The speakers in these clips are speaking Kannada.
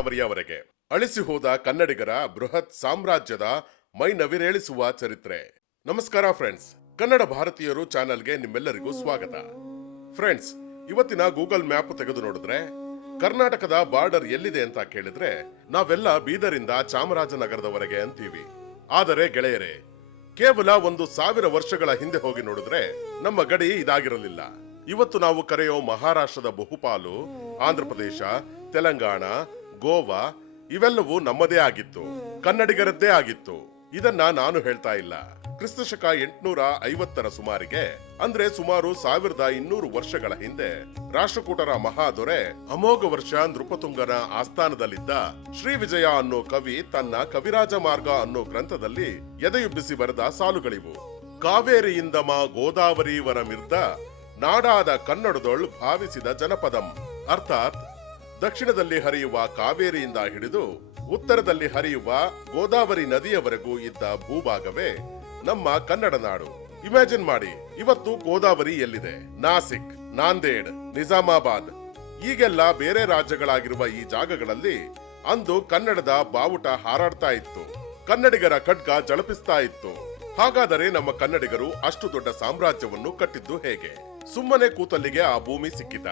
ಗೋದಾವರಿಯವರೆಗೆ ಅಳಿಸಿ ಹೋದ ಕನ್ನಡಿಗರ ಬೃಹತ್ ಸಾಮ್ರಾಜ್ಯದ ಮೈ ನವಿರೇಳಿಸುವ ಚರಿತ್ರೆ. ನಮಸ್ಕಾರ ಫ್ರೆಂಡ್ಸ್, ಕನ್ನಡ ಭಾರತೀಯರು ಚಾನೆಲ್ಗೆ ನಿಮ್ಮೆಲ್ಲರಿಗೂ ಸ್ವಾಗತ. ಫ್ರೆಂಡ್ಸ್, ಇವತ್ತಿನ ಗೂಗಲ್ ಮ್ಯಾಪ್ ತೆಗೆದು ನೋಡಿದ್ರೆ ಕರ್ನಾಟಕದ ಬಾರ್ಡರ್ ಎಲ್ಲಿದೆ ಅಂತ ಕೇಳಿದ್ರೆ ನಾವೆಲ್ಲ ಬೀದರಿಂದ ಚಾಮರಾಜನಗರದವರೆಗೆ ಅಂತೀವಿ. ಆದರೆ ಗೆಳೆಯರೇ, ಕೇವಲ 1000 ವರ್ಷಗಳ ಹಿಂದೆ ಹೋಗಿ ನೋಡಿದ್ರೆ ನಮ್ಮ ಗಡಿ ಇದಾಗಿರಲಿಲ್ಲ. ಇವತ್ತು ನಾವು ಕರೆಯೋ ಮಹಾರಾಷ್ಟ್ರದ ಬಹುಪಾಲು, ಆಂಧ್ರಪ್ರದೇಶ, ತೆಲಂಗಾಣ, ಗೋವಾ ಇವೆಲ್ಲವೂ ನಮ್ಮದೇ ಆಗಿತ್ತು, ಕನ್ನಡಿಗರದ್ದೇ ಆಗಿತ್ತು. ಇದನ್ನ ನಾನು ಹೇಳ್ತಾ ಇಲ್ಲ. ಕ್ರಿಸ್ತಶಕ 850ರ ಸುಮಾರಿಗೆ, ಅಂದ್ರೆ ಸುಮಾರು 1200 ವರ್ಷಗಳ ಹಿಂದೆ, ರಾಷ್ಟ್ರಕೂಟರ ಮಹಾದೊರೆ ಅಮೋಘ ವರ್ಷ ನೃಪತುಂಗನ ಆಸ್ಥಾನದಲ್ಲಿದ್ದ ಶ್ರೀ ವಿಜಯ ಅನ್ನೋ ಕವಿ ತನ್ನ ಕವಿರಾಜ ಮಾರ್ಗ ಅನ್ನೋ ಗ್ರಂಥದಲ್ಲಿ ಎದೆಯುಬ್ಬಿಸಿ ಬರೆದ ಸಾಲುಗಳಿವು. ಕಾವೇರಿಯಿಂದ ಮಾ ಗೋದಾವರಿ ವರಮಿರ್ದ ನಾಡಾದ ಕನ್ನಡದೊಳ್ ಭಾವಿಸಿದ ಜನಪದಂ. ಅರ್ಥಾತ್ ದಕ್ಷಿಣದಲ್ಲಿ ಹರಿಯುವ ಕಾವೇರಿಯಿಂದ ಹಿಡಿದು ಉತ್ತರದಲ್ಲಿ ಹರಿಯುವ ಗೋದಾವರಿ ನದಿಯವರೆಗೂ ಇದ್ದ ಭೂಭಾಗವೇ ನಮ್ಮ ಕನ್ನಡ ನಾಡು. ಇಮ್ಯಾಜಿನ್ ಮಾಡಿ, ಇವತ್ತು ಗೋದಾವರಿ ಎಲ್ಲಿದೆ? ನಾಸಿಕ್, ನಾಂದೇಡ್, ನಿಜಾಮಾಬಾದ್ ಈಗೆಲ್ಲ ಬೇರೆ ರಾಜ್ಯಗಳಾಗಿರುವ ಈ ಜಾಗಗಳಲ್ಲಿ ಅಂದು ಕನ್ನಡದ ಬಾವುಟ ಹಾರಾಡ್ತಾ ಇತ್ತು, ಕನ್ನಡಿಗರ ಖಡ್ಗ ಜಳಪಿಸ್ತಾ ಇತ್ತು. ಹಾಗಾದರೆ ನಮ್ಮ ಕನ್ನಡಿಗರು ಅಷ್ಟು ದೊಡ್ಡ ಸಾಮ್ರಾಜ್ಯವನ್ನು ಕಟ್ಟಿದ್ದು ಹೇಗೆ? ಸುಮ್ಮನೆ ಕೂತಲ್ಲಿಗೆ ಆ ಭೂಮಿ ಸಿಕ್ಕಿತ?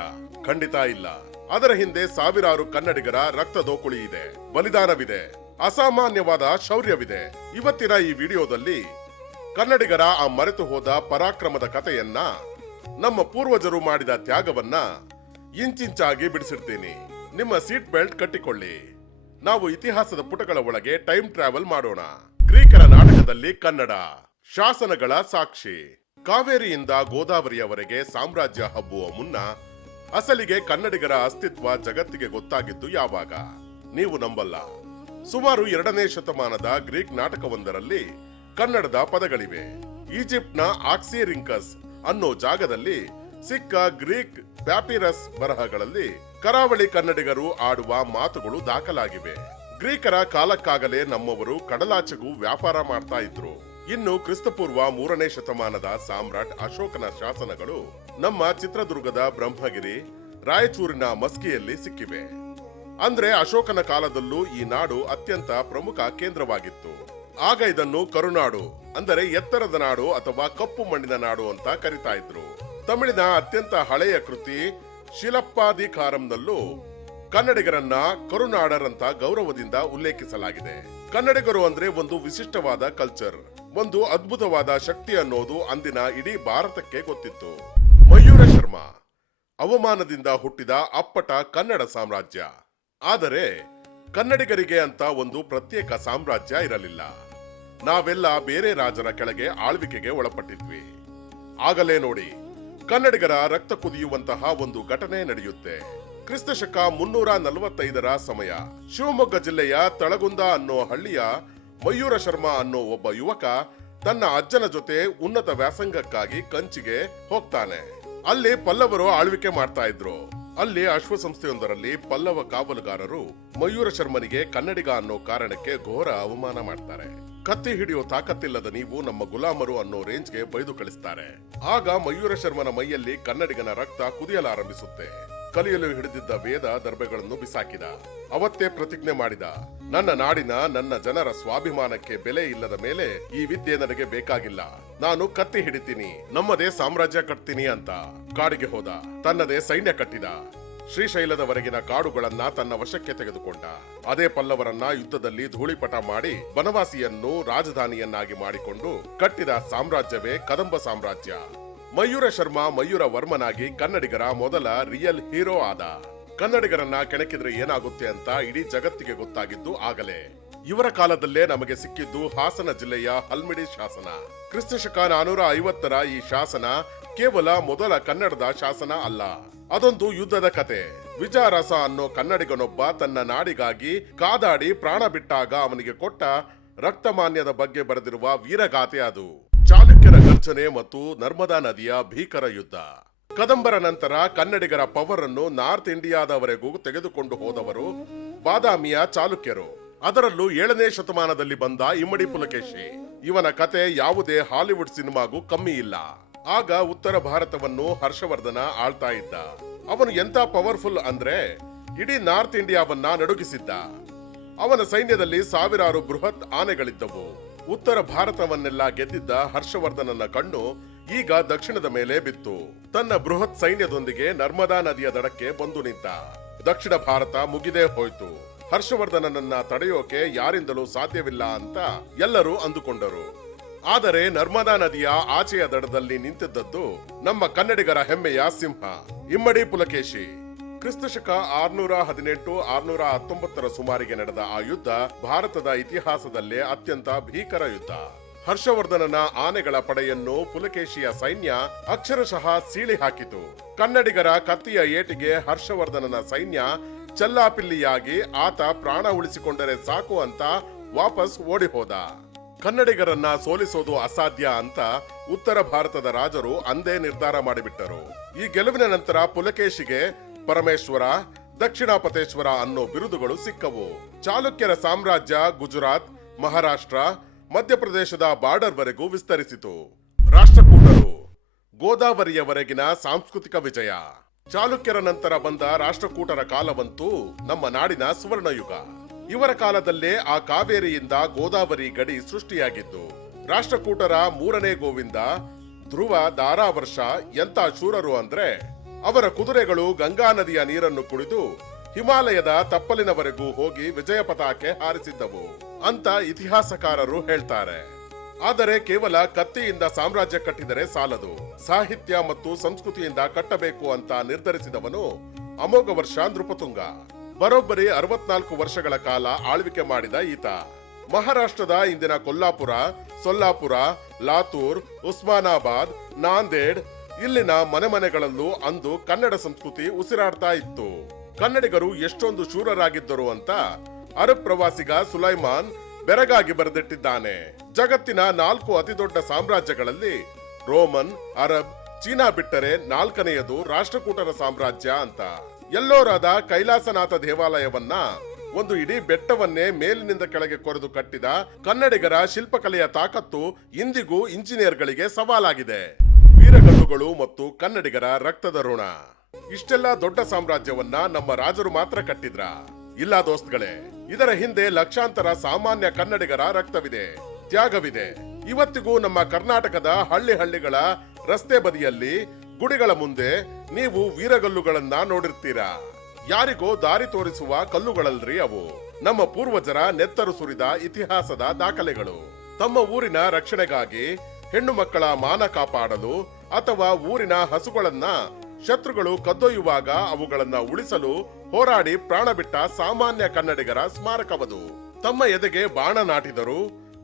ಖಂಡಿತ ಇಲ್ಲ. ಅದರ ಹಿಂದೆ ಸಾವಿರಾರು ಕನ್ನಡಿಗರ ರಕ್ತದೋಕುಳಿ ಇದೆ, ಬಲಿದಾನವಿದೆ, ಅಸಾಮಾನ್ಯವಾದ ಶೌರ್ಯವಿದೆ. ಇವತ್ತಿನ ಈ ವಿಡಿಯೋದಲ್ಲಿ ಕನ್ನಡಿಗರ ಆ ಮರೆತು ಹೋದ ಪರಾಕ್ರಮದ ಕಥೆಯನ್ನ, ನಮ್ಮ ಪೂರ್ವಜರು ಮಾಡಿದ ತ್ಯಾಗವನ್ನ ಇಂಚಿಂಚಾಗಿ ಬಿಡಿಸಿರ್ತೀನಿ. ನಿಮ್ಮ ಸೀಟ್ ಬೆಲ್ಟ್ ಕಟ್ಟಿಕೊಳ್ಳಿ. ನಾವು ಇತಿಹಾಸದ ಪುಟಗಳ ಒಳಗೆ ಟೈಮ್ ಟ್ರಾವೆಲ್ ಮಾಡೋಣ. ಗ್ರೀಕರ ನಾಟಕದಲ್ಲಿ ಕನ್ನಡ, ಶಾಸನಗಳ ಸಾಕ್ಷಿ. ಕಾವೇರಿಯಿಂದ ಗೋದಾವರಿಯವರೆಗೆ ಸಾಮ್ರಾಜ್ಯ ಹಬ್ಬುವ ಮುನ್ನ ಅಸಲಿಗೆ ಕನ್ನಡಿಗರ ಅಸ್ತಿತ್ವ ಜಗತ್ತಿಗೆ ಗೊತ್ತಾಗಿದ್ದು ಯಾವಾಗ? ನೀವು ನಂಬಲ್ಲ. ಸುಮಾರು 2ನೇ ಶತಮಾನದ ಗ್ರೀಕ್ ನಾಟಕವೊಂದರಲ್ಲಿ ಕನ್ನಡದ ಪದಗಳಿವೆ. ಈಜಿಪ್ಟ್ನ ಆಕ್ಸಿರಿಂಕಸ್ ಅನ್ನೋ ಜಾಗದಲ್ಲಿ ಸಿಕ್ಕ ಗ್ರೀಕ್ ಪ್ಯಾಪಿರಸ್ ಬರಹಗಳಲ್ಲಿ ಕರಾವಳಿ ಕನ್ನಡಿಗರು ಆಡುವ ಮಾತುಗಳು ದಾಖಲಾಗಿವೆ. ಗ್ರೀಕರ ಕಾಲಕ್ಕಾಗಲೇ ನಮ್ಮವರು ಕಡಲಾಚೆಗೂ ವ್ಯಾಪಾರ ಮಾಡ್ತಾ ಇದ್ರು. ಇನ್ನು ಕ್ರಿಸ್ತಪೂರ್ವ 3ನೇ ಶತಮಾನದ ಸಾಮ್ರಾಟ್ ಅಶೋಕನ ಶಾಸನಗಳು ನಮ್ಮ ಚಿತ್ರದುರ್ಗದ ಬ್ರಹ್ಮಗಿರಿ, ರಾಯಚೂರಿನ ಮಸ್ಕಿಯಲ್ಲಿ ಸಿಕ್ಕಿವೆ. ಅಂದ್ರೆ ಅಶೋಕನ ಕಾಲದಲ್ಲೂ ಈ ನಾಡು ಅತ್ಯಂತ ಪ್ರಮುಖ ಕೇಂದ್ರವಾಗಿತ್ತು. ಆಗ ಇದನ್ನು ಕರುನಾಡು, ಅಂದರೆ ಎತ್ತರದ ನಾಡು ಅಥವಾ ಕಪ್ಪು ಮಣ್ಣಿನ ನಾಡು ಅಂತ ಕರಿತಾ ಇದ್ರು. ತಮಿಳಿನ ಅತ್ಯಂತ ಹಳೆಯ ಕೃತಿ ಶಿಲಪ್ಪಾಧಿಕಾರಂನಲ್ಲೂ ಕನ್ನಡಿಗರನ್ನ ಕರುನಾಡರ್ ಅಂತ ಗೌರವದಿಂದ ಉಲ್ಲೇಖಿಸಲಾಗಿದೆ. ಕನ್ನಡಿಗರು ಅಂದ್ರೆ ಒಂದು ವಿಶಿಷ್ಟವಾದ ಕಲ್ಚರ್, ಒಂದು ಅದ್ಭುತವಾದ ಶಕ್ತಿ ಅನ್ನೋದು ಅಂದಿನ ಇಡೀ ಭಾರತಕ್ಕೆ ಗೊತ್ತಿತ್ತು. ಮಯೂರ ಶರ್ಮಾ ಅವಮಾನದಿಂದ ಹುಟ್ಟಿದ ಅಪ್ಪಟ ಕನ್ನಡ ಸಾಮ್ರಾಜ್ಯ. ಆದರೆ ಕನ್ನಡಿಗರಿಗೆ ಅಂತ ಒಂದು ಪ್ರತ್ಯೇಕ ಸಾಮ್ರಾಜ್ಯ ಇರಲಿಲ್ಲ. ನಾವೆಲ್ಲ ಬೇರೆ ರಾಜರ ಕೆಳಗೆ ಆಳ್ವಿಕೆಗೆ ಒಳಪಟ್ಟಿದ್ವಿ. ಆಗಲೇ ನೋಡಿ, ಕನ್ನಡಿಗರ ರಕ್ತ ಕುದಿಯುವಂತಹ ಒಂದು ಘಟನೆ ನಡೆಯುತ್ತೆ. ಕ್ರಿಸ್ತಶಕ 345ರ ಸಮಯ. ಶಿವಮೊಗ್ಗ ಜಿಲ್ಲೆಯ ತಳಗುಂದ ಅನ್ನೋ ಹಳ್ಳಿಯ ಮಯೂರ ಶರ್ಮಾ ಅನ್ನೋ ಒಬ್ಬ ಯುವಕ ತನ್ನ ಅಜ್ಜನ ಜೊತೆ ಉನ್ನತ ವ್ಯಾಸಂಗಕ್ಕಾಗಿ ಕಂಚಿಗೆ ಹೋಗ್ತಾನೆ. ಅಲ್ಲಿ ಪಲ್ಲವರು ಆಳ್ವಿಕೆ ಮಾಡ್ತಾ ಇದ್ರು. ಅಲ್ಲಿ ಅಶ್ವ ಸಂಸ್ಥೆಯೊಂದರಲ್ಲಿ ಪಲ್ಲವ ಕಾವಲುಗಾರರು ಮಯೂರ ಶರ್ಮನಿಗೆ ಕನ್ನಡಿಗ ಅನ್ನೋ ಕಾರಣಕ್ಕೆ ಘೋರ ಅವಮಾನ ಮಾಡ್ತಾರೆ. ಕತ್ತಿ ಹಿಡಿಯೋ ತಾಕತ್ತಿಲ್ಲದ ನೀವು ನಮ್ಮ ಗುಲಾಮರು ಅನ್ನೋ ರೇಂಜ್ಗೆ ಬೈದು ಕಳಿಸ್ತಾರೆ. ಆಗ ಮಯೂರ ಶರ್ಮನ ಮೈಯಲ್ಲಿ ಕನ್ನಡಿಗನ ರಕ್ತ ಕುದಿಯಲಾರಂಭಿಸುತ್ತೆ. ಕಲಿಯಲು ಹಿಡಿದಿದ್ದ ವೇದ ದರ್ಬೆಗಳನ್ನು ಬಿಸಾಕಿದ. ಅವತ್ತೇ ಪ್ರತಿಜ್ಞೆ ಮಾಡಿದ, ನನ್ನ ನಾಡಿನ, ನನ್ನ ಜನರ ಸ್ವಾಭಿಮಾನಕ್ಕೆ ಬೆಲೆ ಇಲ್ಲದ ಮೇಲೆ ಈ ವಿದ್ಯೆ ನನಗೆ ಬೇಕಾಗಿಲ್ಲ. ನಾನು ಕತ್ತಿ ಹಿಡಿತೀನಿ, ನಮ್ಮದೇ ಸಾಮ್ರಾಜ್ಯ ಕಟ್ತೀನಿ ಅಂತ ಕಾಡಿಗೆ ಹೋದ. ತನ್ನದೇ ಸೈನ್ಯ ಕಟ್ಟಿದ. ಶ್ರೀಶೈಲದವರೆಗಿನ ಕಾಡುಗಳನ್ನ ತನ್ನ ವಶಕ್ಕೆ ತೆಗೆದುಕೊಂಡ. ಅದೇ ಪಲ್ಲವರನ್ನ ಯುದ್ಧದಲ್ಲಿ ಧೂಳಿಪಟ ಮಾಡಿ ಬನವಾಸಿಯನ್ನು ರಾಜಧಾನಿಯನ್ನಾಗಿ ಮಾಡಿಕೊಂಡು ಕಟ್ಟಿದ ಸಾಮ್ರಾಜ್ಯವೇ ಕದಂಬ ಸಾಮ್ರಾಜ್ಯ. ಮಯೂರ ಶರ್ಮಾ ಮಯೂರ ವರ್ಮನಾಗಿ ಕನ್ನಡಿಗರ ಮೊದಲ ರಿಯಲ್ ಹೀರೋ ಆದ. ಕನ್ನಡಿಗರನ್ನ ಕೆಣಕಿದ್ರೆ ಏನಾಗುತ್ತೆ ಅಂತ ಇಡೀ ಜಗತ್ತಿಗೆ ಗೊತ್ತಾಗಿದ್ದು ಆಗಲೇ. ಇವರ ಕಾಲದಲ್ಲೇ ನಮಗೆ ಸಿಕ್ಕಿದ್ದು ಹಾಸನ ಜಿಲ್ಲೆಯ ಹಲ್ಮಿಡಿ ಶಾಸನ. ಕ್ರಿಸ್ತಶಕ 450ರ ಈ ಶಾಸನ ಕೇವಲ ಮೊದಲ ಕನ್ನಡದ ಶಾಸನ ಅಲ್ಲ, ಅದೊಂದು ಯುದ್ಧದ ಕತೆ. ವಿಜಯರಸ ಅನ್ನೋ ಕನ್ನಡಿಗನೊಬ್ಬ ತನ್ನ ನಾಡಿಗಾಗಿ ಕಾದಾಡಿ ಪ್ರಾಣ ಬಿಟ್ಟಾಗ ಅವನಿಗೆ ಕೊಟ್ಟ ರಕ್ತಮಾನ್ಯದ ಬಗ್ಗೆ ಬರೆದಿರುವ ವೀರಗಾಥೆ ಅದು. ಚಾಲುಕ್ಯರ ಗರ್ಜನೆ ಮತ್ತು ನರ್ಮದಾ ನದಿಯ ಭೀಕರ ಯುದ್ಧ. ಕದಂಬರ ನಂತರ ಕನ್ನಡಿಗರ ಪವರ್ ಅನ್ನು ನಾರ್ತ್ ಇಂಡಿಯಾದವರೆಗೂ ತೆಗೆದುಕೊಂಡು ಹೋದವರು ಬಾದಾಮಿಯ ಚಾಲುಕ್ಯರು. ಅದರಲ್ಲೂ 7ನೇ ಶತಮಾನದಲ್ಲಿ ಬಂದ ಇಮ್ಮಡಿ ಪುಲಕೇಶಿ. ಇವನ ಕತೆ ಯಾವುದೇ ಹಾಲಿವುಡ್ ಸಿನಿಮಾಗೂ ಕಮ್ಮಿ ಇಲ್ಲ. ಆಗ ಉತ್ತರ ಭಾರತವನ್ನು ಹರ್ಷವರ್ಧನ ಆಳ್ತಾ ಇದ್ದ. ಅವನು ಎಂತ ಪವರ್ಫುಲ್ ಅಂದ್ರೆ ಇಡೀ ನಾರ್ತ್ ಇಂಡಿಯಾವನ್ನ ನಡುಗಿಸಿದ್ದ. ಅವನ ಸೈನ್ಯದಲ್ಲಿ ಸಾವಿರಾರು ಬೃಹತ್ ಆನೆಗಳಿದ್ದವು. ಉತ್ತರ ಭಾರತವನ್ನೆಲ್ಲ ಗೆದ್ದಿದ್ದ ಹರ್ಷವರ್ಧನನ ಕಣ್ಣು ಈಗ ದಕ್ಷಿಣದ ಮೇಲೆ ಬಿತ್ತು. ತನ್ನ ಬೃಹತ್ ಸೈನ್ಯದೊಂದಿಗೆ ನರ್ಮದಾ ನದಿಯ ದಡಕ್ಕೆ ಬಂದು ನಿಂತ. ದಕ್ಷಿಣ ಭಾರತ ಮುಗಿದೇ ಹೋಯ್ತು. ಹರ್ಷವರ್ಧನನನ್ನ ತಡೆಯೋಕೆ ಯಾರಿಂದಲೂ ಸಾಧ್ಯವಿಲ್ಲ ಅಂತ ಎಲ್ಲರೂ ಅಂದುಕೊಂಡರು. ಆದರೆ ನರ್ಮದಾ ನದಿಯ ಆಚೆಯ ದಡದಲ್ಲಿ ನಿಂತಿದ್ದದ್ದು ನಮ್ಮ ಕನ್ನಡಿಗರ ಹೆಮ್ಮೆಯ ಸಿಂಹ ಇಮ್ಮಡಿ ಪುಲಕೇಶಿ. ಕ್ರಿಸ್ತಶಕ 618-619 ಸುಮಾರಿಗೆ ನಡೆದ ಆ ಯುದ್ಧ ಭಾರತದ ಇತಿಹಾಸದಲ್ಲೇ ಅತ್ಯಂತ ಭೀಕರ ಯುದ್ಧ. ಹರ್ಷವರ್ಧನನ ಆನೆಗಳ ಪಡೆಯನ್ನು ಪುಲಕೇಶಿಯ ಸೈನ್ಯ ಅಕ್ಷರಶಃ ಸೀಳಿ ಹಾಕಿತು. ಕನ್ನಡಿಗರ ಕತ್ತಿಯ ಏಟಿಗೆ ಹರ್ಷವರ್ಧನನ ಸೈನ್ಯ ಚೆಲ್ಲಾಪಿಲ್ಲಿಯಾಗಿ ಆತ ಪ್ರಾಣ ಉಳಿಸಿಕೊಂಡರೆ ಸಾಕು ಅಂತ ವಾಪಸ್ ಓಡಿ ಹೋದ. ಕನ್ನಡಿಗರನ್ನ ಸೋಲಿಸೋದು ಅಸಾಧ್ಯ ಅಂತ ಉತ್ತರ ಭಾರತದ ರಾಜರು ಅಂದೇ ನಿರ್ಧಾರ ಮಾಡಿಬಿಟ್ಟರು. ಈ ಗೆಲುವಿನ ನಂತರ ಪುಲಕೇಶಿಗೆ ಪರಮೇಶ್ವರ, ದಕ್ಷಿಣಾಪತೇಶ್ವರ ಅನ್ನೋ ಬಿರುದುಗಳು ಸಿಕ್ಕವು. ಚಾಲುಕ್ಯರ ಸಾಮ್ರಾಜ್ಯ ಗುಜರಾತ್, ಮಹಾರಾಷ್ಟ್ರ, ಮಧ್ಯಪ್ರದೇಶದ ಬಾರ್ಡರ್ ವರೆಗೂ ವಿಸ್ತರಿಸಿತು. ರಾಷ್ಟ್ರಕೂಟರು ಗೋದಾವರಿಯವರೆಗಿನ ಸಾಂಸ್ಕೃತಿಕ ವಿಜಯ. ಚಾಲುಕ್ಯರ ನಂತರ ಬಂದ ರಾಷ್ಟ್ರಕೂಟರ ಕಾಲವಂತೂ ನಮ್ಮ ನಾಡಿನ ಸುವರ್ಣಯುಗ. ಇವರ ಕಾಲದಲ್ಲೇ ಆ ಕಾವೇರಿಯಿಂದ ಗೋದಾವರಿ ಗಡಿ ಸೃಷ್ಟಿಯಾಗಿದ್ದು. ರಾಷ್ಟ್ರಕೂಟರ 3ನೇ ಗೋವಿಂದ, ಧ್ರುವ, ದಾರಾವರ್ಷ ಎಂತ ಶೂರರು ಅಂದ್ರೆ ಅವರ ಕುದುರೆಗಳು ಗಂಗಾ ನದಿಯ ನೀರನ್ನು ಕುಡಿದು ಹಿಮಾಲಯದ ತಪ್ಪಲಿನವರೆಗೂ ಹೋಗಿ ವಿಜಯ ಪತಾಕೆ ಹಾರಿಸಿದ್ದವು ಅಂತ ಇತಿಹಾಸಕಾರರು ಹೇಳ್ತಾರೆ. ಆದರೆ ಕೇವಲ ಕತ್ತಿಯಿಂದ ಸಾಮ್ರಾಜ್ಯ ಕಟ್ಟಿದರೆ ಸಾಲದು, ಸಾಹಿತ್ಯ ಮತ್ತು ಸಂಸ್ಕೃತಿಯಿಂದ ಕಟ್ಟಬೇಕು ಅಂತ ನಿರ್ಧರಿಸಿದವನು ಅಮೋಘ ವರ್ಷ ನೃಪತುಂಗ. ಬರೋಬ್ಬರಿ 64 ವರ್ಷಗಳ ಕಾಲ ಆಳ್ವಿಕೆ ಮಾಡಿದ ಈತ ಮಹಾರಾಷ್ಟ್ರದ ಇಂದಿನ ಕೊಲ್ಲಾಪುರ, ಸೊಲ್ಲಾಪುರ, ಲಾತೂರ್, ಉಸ್ಮಾನಾಬಾದ್, ನಾಂದೇಡ್ ಇಲ್ಲಿನ ಮನೆಗಳಲ್ಲೂ ಅಂದು ಕನ್ನಡ ಸಂಸ್ಕೃತಿ ಉಸಿರಾಡ್ತಾ ಇತ್ತು. ಕನ್ನಡಿಗರು ಎಷ್ಟೊಂದು ಶೂರರಾಗಿದ್ದರು ಅಂತ ಅರಬ್ ಪ್ರವಾಸಿಗ ಸುಲೈಮಾನ್ ಬೆರಗಾಗಿ ಬರೆದಿಟ್ಟಿದ್ದಾನೆ. ಜಗತ್ತಿನ 4 ಅತಿದೊಡ್ಡ ಸಾಮ್ರಾಜ್ಯಗಳಲ್ಲಿ ರೋಮನ್, ಅರಬ್, ಚೀನಾ ಬಿಟ್ಟರೆ 4ನೆಯದು ರಾಷ್ಟ್ರಕೂಟರ ಸಾಮ್ರಾಜ್ಯ ಅಂತ. ಎಲ್ಲೋರಾದ ಕೈಲಾಸನಾಥ ದೇವಾಲಯವನ್ನ ಒಂದು ಇಡೀ ಬೆಟ್ಟವನ್ನೇ ಮೇಲಿನಿಂದ ಕೆಳಗೆ ಕೊರೆದು ಕಟ್ಟಿದ ಕನ್ನಡಿಗರ ಶಿಲ್ಪಕಲೆಯ ತಾಕತ್ತು ಇಂದಿಗೂ ಇಂಜಿನಿಯರ್ಗಳಿಗೆ ಸವಾಲಾಗಿದೆ. ವೀರಗಲ್ಲುಗಳು ಮತ್ತು ಕನ್ನಡಿಗರ ರಕ್ತದ ಋಣ. ಇಷ್ಟೆಲ್ಲ ದೊಡ್ಡ ಸಾಮ್ರಾಜ್ಯವನ್ನ ನಮ್ಮ ರಾಜರು ಮಾತ್ರ ಕಟ್ಟಿದ್ರ? ಇಲ್ಲ ದೋಸ್ತ್ಗಳೇ, ಇದರ ಹಿಂದೆ ಲಕ್ಷಾಂತರ ಸಾಮಾನ್ಯ ಕನ್ನಡಿಗರ ರಕ್ತವಿದೆ, ತ್ಯಾಗವಿದೆ. ಇವತ್ತಿಗೂ ನಮ್ಮ ಕರ್ನಾಟಕದ ಹಳ್ಳಿಗಳ ರಸ್ತೆ ಬದಿಯಲ್ಲಿ, ಗುಡಿಗಳ ಮುಂದೆ ನೀವು ವೀರಗಲ್ಲುಗಳನ್ನ ನೋಡಿರ್ತೀರಾ. ಯಾರಿಗೋ ದಾರಿ ತೋರಿಸುವ ಕಲ್ಲುಗಳಲ್ರಿ ಅವು. ನಮ್ಮ ಪೂರ್ವಜರ ನೆತ್ತರು ಸುರಿದ ಇತಿಹಾಸದ ದಾಖಲೆಗಳು. ತಮ್ಮ ಊರಿನ ರಕ್ಷಣೆಗಾಗಿ, ಹೆಣ್ಣು ಮಕ್ಕಳ ಮಾನ ಕಾಪಾಡಲು ಅಥವಾ ಊರಿನ ಹಸುಗಳನ್ನ ಶತ್ರುಗಳು ಕದ್ದೊಯ್ಯುವಾಗ ಅವುಗಳನ್ನ ಉಳಿಸಲು ಹೋರಾಡಿ ಪ್ರಾಣ ಬಿಟ್ಟ ಸಾಮಾನ್ಯ ಕನ್ನಡಿಗರ ಸ್ಮಾರಕವದು. ತಮ್ಮ ಎದೆಗೆ ಬಾಣ ನಾಟಿದರು,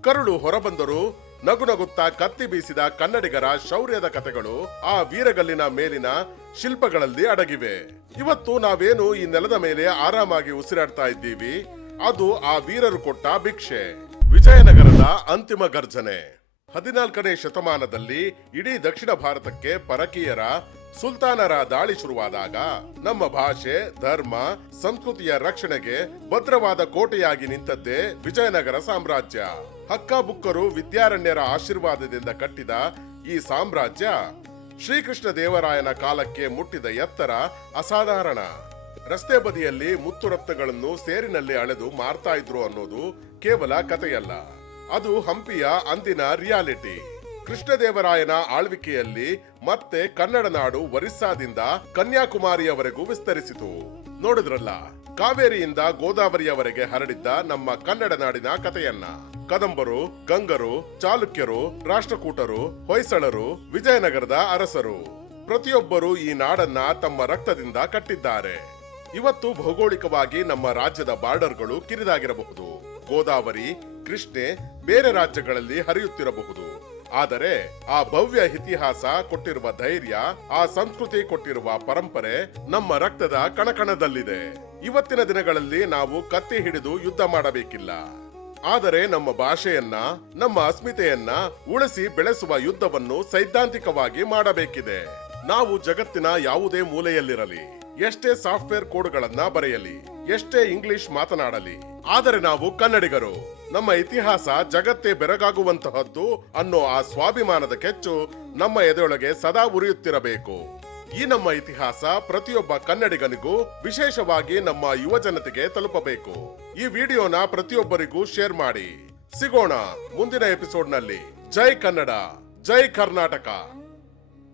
ಕರುಳು ಹೊರಬಂದರು, ನಗುನಗುತ್ತಾ ಕತ್ತಿ ಬೀಸಿದ ಕನ್ನಡಿಗರ ಶೌರ್ಯದ ಕಥೆಗಳು ಆ ವೀರಗಲ್ಲಿನ ಮೇಲಿನ ಶಿಲ್ಪಗಳಲ್ಲಿ ಅಡಗಿವೆ. ಇವತ್ತು ನಾವೇನು ಈ ನೆಲದ ಮೇಲೆ ಆರಾಮಾಗಿ ಉಸಿರಾಡ್ತಾ ಇದ್ದೀವಿ, ಅದು ಆ ವೀರರು ಕೊಟ್ಟ ಭಿಕ್ಷೆ. ವಿಜಯನಗರದ ಅಂತಿಮ ಗರ್ಜನೆ. 14ನೇ ಶತಮಾನದಲ್ಲಿ ಇಡೀ ದಕ್ಷಿಣ ಭಾರತಕ್ಕೆ ಪರಕೀಯರ, ಸುಲ್ತಾನರ ದಾಳಿ ಶುರುವಾದಾಗ ನಮ್ಮ ಭಾಷೆ, ಧರ್ಮ, ಸಂಸ್ಕೃತಿಯ ರಕ್ಷಣೆಗೆ ಭದ್ರವಾದ ಕೋಟೆಯಾಗಿ ನಿಂತದ್ದೇ ವಿಜಯನಗರ ಸಾಮ್ರಾಜ್ಯ. ಹಕ್ಕಬುಕ್ಕರು, ವಿದ್ಯಾರಣ್ಯರ ಆಶೀರ್ವಾದದಿಂದ ಕಟ್ಟಿದ ಈ ಸಾಮ್ರಾಜ್ಯ ಶ್ರೀಕೃಷ್ಣ ದೇವರಾಯನ ಕಾಲಕ್ಕೆ ಮುಟ್ಟಿದ ಎತ್ತರ ಅಸಾಧಾರಣ. ರಸ್ತೆ ಬದಿಯಲ್ಲಿ ಮುತ್ತುರತ್ನಗಳನ್ನು ಸೇರಿನಲ್ಲಿ ಅಳೆದು ಮಾರ್ತಾ ಇದ್ರು ಅನ್ನೋದು ಕೇವಲ ಕಥೆಯಲ್ಲ, ಅದು ಹಂಪಿಯ ಅಂದಿನ ರಿಯಾಲಿಟಿ. ಕೃಷ್ಣದೇವರಾಯನ ಆಳ್ವಿಕೆಯಲ್ಲಿ ಮತ್ತೆ ಕನ್ನಡ ನಾಡು ಒರಿಸ್ಸಾದಿಂದ ಕನ್ಯಾಕುಮಾರಿಯವರೆಗೂ ವಿಸ್ತರಿಸಿತು. ನೋಡಿದ್ರಲ್ಲ, ಕಾವೇರಿಯಿಂದ ಗೋದಾವರಿಯವರೆಗೆ ಹರಡಿದ್ದ ನಮ್ಮ ಕನ್ನಡ ನಾಡಿನ ಕಥೆಯನ್ನ. ಕದಂಬರು, ಗಂಗರು, ಚಾಲುಕ್ಯರು, ರಾಷ್ಟ್ರಕೂಟರು, ಹೊಯ್ಸಳರು, ವಿಜಯನಗರದ ಅರಸರು ಪ್ರತಿಯೊಬ್ಬರು ಈ ನಾಡನ್ನ ತಮ್ಮ ರಕ್ತದಿಂದ ಕಟ್ಟಿದ್ದಾರೆ. ಇವತ್ತು ಭೌಗೋಳಿಕವಾಗಿ ನಮ್ಮ ರಾಜ್ಯದ ಬಾರ್ಡರ್ಗಳು ಕಿರಿದಾಗಿರಬಹುದು, ಗೋದಾವರಿ, ಕೃಷ್ಣೆ ಬೇರೆ ರಾಜ್ಯಗಳಲ್ಲಿ ಹರಿಯುತ್ತಿರಬಹುದು. ಆದರೆ ಆ ಭವ್ಯ ಇತಿಹಾಸ ಕೊಟ್ಟಿರುವ ಧೈರ್ಯ, ಆ ಸಂಸ್ಕೃತಿ ಕೊಟ್ಟಿರುವ ಪರಂಪರೆ ನಮ್ಮ ರಕ್ತದ ಕಣಕಣದಲ್ಲಿದೆ. ಇವತ್ತಿನ ದಿನಗಳಲ್ಲಿ ನಾವು ಕತ್ತಿ ಹಿಡಿದು ಯುದ್ಧ ಮಾಡಬೇಕಿಲ್ಲ, ಆದರೆ ನಮ್ಮ ಭಾಷೆಯನ್ನ, ನಮ್ಮ ಅಸ್ಮಿತೆಯನ್ನ ಉಳಿಸಿ ಬೆಳೆಸುವ ಯುದ್ಧವನ್ನು ಸೈದ್ಧಾಂತಿಕವಾಗಿ ಮಾಡಬೇಕಿದೆ. ನಾವು ಜಗತ್ತಿನ ಯಾವುದೇ ಮೂಲೆಯಲ್ಲಿರಲಿ, ಎಷ್ಟೇ ಸಾಫ್ಟ್ವೇರ್ ಕೋಡ್ಗಳನ್ನ ಬರೆಯಲಿ, ಎಷ್ಟೇ ಇಂಗ್ಲಿಷ್ ಮಾತನಾಡಲಿ, ಆದರೆ ನಾವು ಕನ್ನಡಿಗರು. ನಮ್ಮ ಇತಿಹಾಸ ಜಗತ್ತೇ ಬೆರಗಾಗುವಂತಹದ್ದು ಅನ್ನೋ ಆ ಸ್ವಾಭಿಮಾನದ ಕೆಚ್ಚು ನಮ್ಮ ಎದೆಯೊಳಗೆ ಸದಾ ಉರಿಯುತ್ತಿರಬೇಕು. ಈ ನಮ್ಮ ಇತಿಹಾಸ ಪ್ರತಿಯೊಬ್ಬ ಕನ್ನಡಿಗನಿಗೂ, ವಿಶೇಷವಾಗಿ ನಮ್ಮ ಯುವ ಜನತೆಗೆ ತಲುಪಬೇಕು. ಈ ವಿಡಿಯೋನ ಪ್ರತಿಯೊಬ್ಬರಿಗೂ ಶೇರ್ ಮಾಡಿ. ಸಿಗೋಣ ಮುಂದಿನ ಎಪಿಸೋಡ್ನಲ್ಲಿ. ಜೈ ಕನ್ನಡ, ಜೈ ಕರ್ನಾಟಕ.